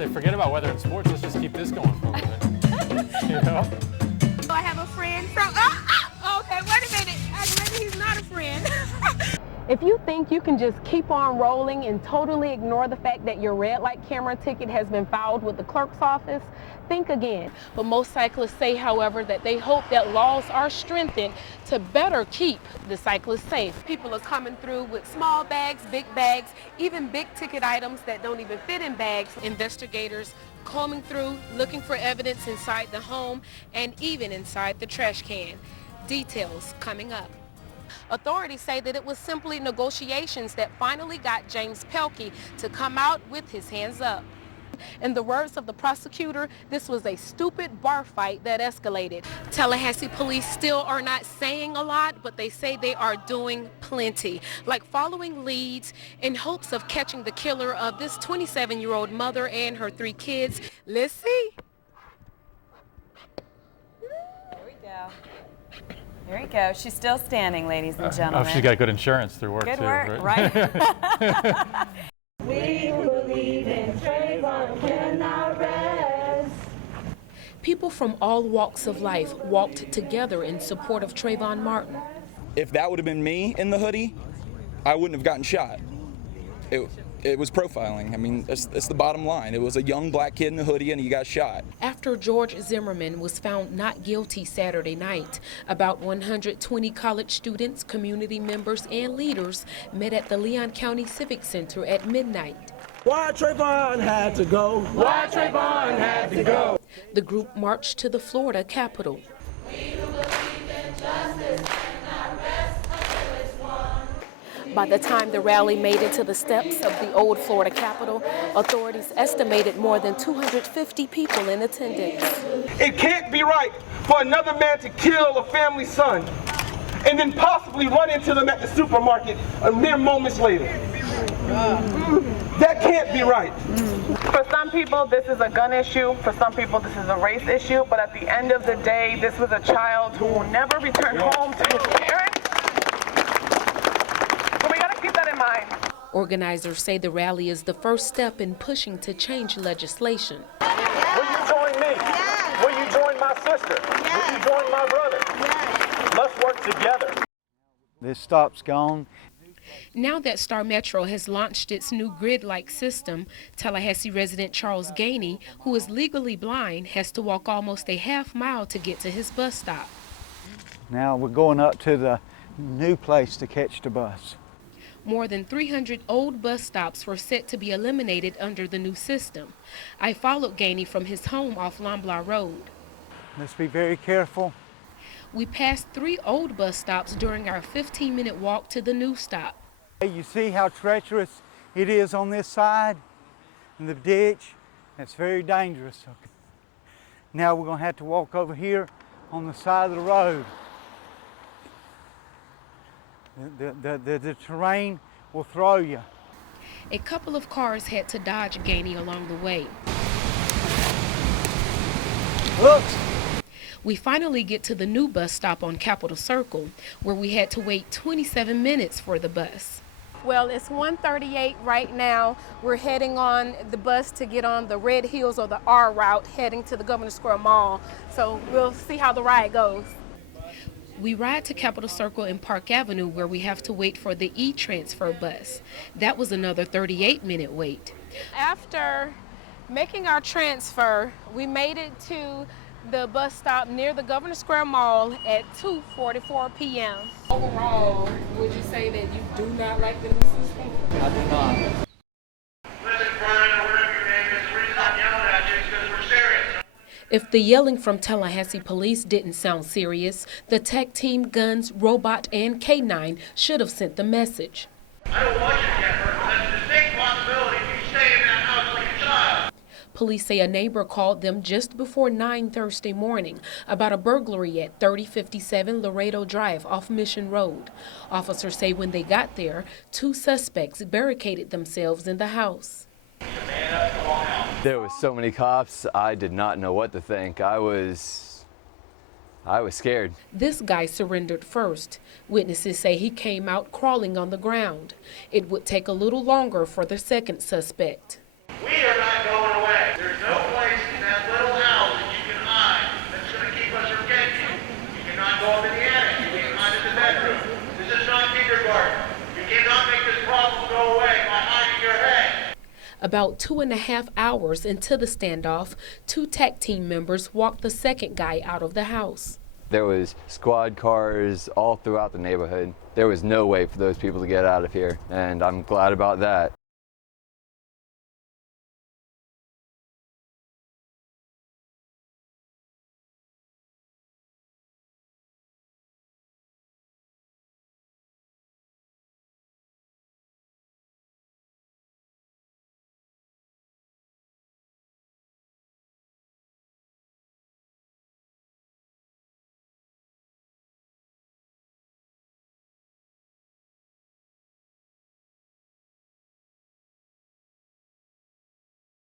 say, forget about weather and sports, let's just keep this going for a little bit. You know? I have a friend from, okay, wait a minute, maybe he's not a friend. If you think you can just keep on rolling and totally ignore the fact that your red light camera ticket has been filed with the clerk's office, think again. But most cyclists say, however, that they hope that laws are strengthened to better keep the cyclists safe. People are coming through with small bags, even big ticket items that don't even fit in bags. Investigators combing through, looking for evidence inside the home and even inside the trash can. Details coming up. Authorities say that it was simply negotiations that finally got James Pelkey to come out with his hands up. In the words of the prosecutor, this was a stupid bar fight that escalated. Tallahassee police still are not saying a lot, but they say they are doing plenty, like following leads in hopes of catching the killer of this 27-year-old mother and her 3 kids. Let's see. There we go. There we go. She's still standing, ladies and gentlemen. Oh, she's got good insurance through work, good too. Work, right? We believe in Trayvon cannot rest. People from all walks of life walked together in support of Trayvon Martin. If that would have been me in the hoodie, I wouldn't have gotten shot. It was profiling. I mean, it's the bottom line. It was a young black kid in a hoodie and he got shot. After George Zimmerman was found not guilty Saturday night, about 120 college students, community members, and leaders met at the Leon County Civic Center at midnight. Why Trayvon had to go? Why Trayvon had to go? The group marched to the Florida Capitol. By the time the rally made it to the steps of the old Florida Capitol, authorities estimated more than 250 people in attendance. It can't be right for another man to kill a family son and then possibly run into them at the supermarket a mere moments later. That can't be right. For some people, this is a gun issue. For some people, this is a race issue. But at the end of the day, this was a child who will never return home to his parents. Keep that in mind. Organizers say the rally is the first step in pushing to change legislation. Will you join me? Yes. Will you join my sister? Yes. Will you join my brother? Yes. Let's work together. This stop's gone. Now that Star Metro has launched its new grid-like system, Tallahassee resident Charles Gainey, who is legally blind, has to walk almost a half mile to get to his bus stop. Now we're going up to the new place to catch the bus. More than 300 old bus stops were set to be eliminated under the new system. I followed Gainey from his home off Lomblaw Road. Let's be very careful. We passed 3 old bus stops during our 15-minute walk to the new stop. You see how treacherous it is on this side in the ditch? It's very dangerous. Now we're going to have to walk over here on the side of the road. The terrain will throw you. A couple of cars had to dodge Gainey along the way. Look! We finally get to the new bus stop on Capitol Circle, where we had to wait 27 minutes for the bus. Well, it's 1:38 right now. We're heading on the bus to get on the Red Hills or the R route heading to the Governor Square Mall. So we'll see how the ride goes. We ride to Capitol Circle and Park Avenue, where we have to wait for the E-Transfer bus. That was another 38-minute wait. After making our transfer, we made it to the bus stop near the Governor Square Mall at 2:44 p.m. Overall, would you say that you do not like the new system? I do not. Listen, Brian, or whatever your name is, the reason I'm yelling at you is because we're serious. If the yelling from Tallahassee police didn't sound serious, the tech team, guns, robot, and K9 should have sent the message. I don't want you to get hurt, but that's a distinct possibility if you stay in that house like a child. Police say a neighbor called them just before 9 Thursday morning about a burglary at 3057 Laredo Drive off Mission Road. Officers say when they got there, 2 suspects barricaded themselves in the house. There was so many cops, I did not know what to think. I was scared. This guy surrendered first. Witnesses say he came out crawling on the ground. It would take a little longer for the second suspect. We are not going away. About 2.5 hours into the standoff, 2 TAC team members walked the second guy out of the house. There was squad cars all throughout the neighborhood. There was no way for those people to get out of here, and I'm glad about that.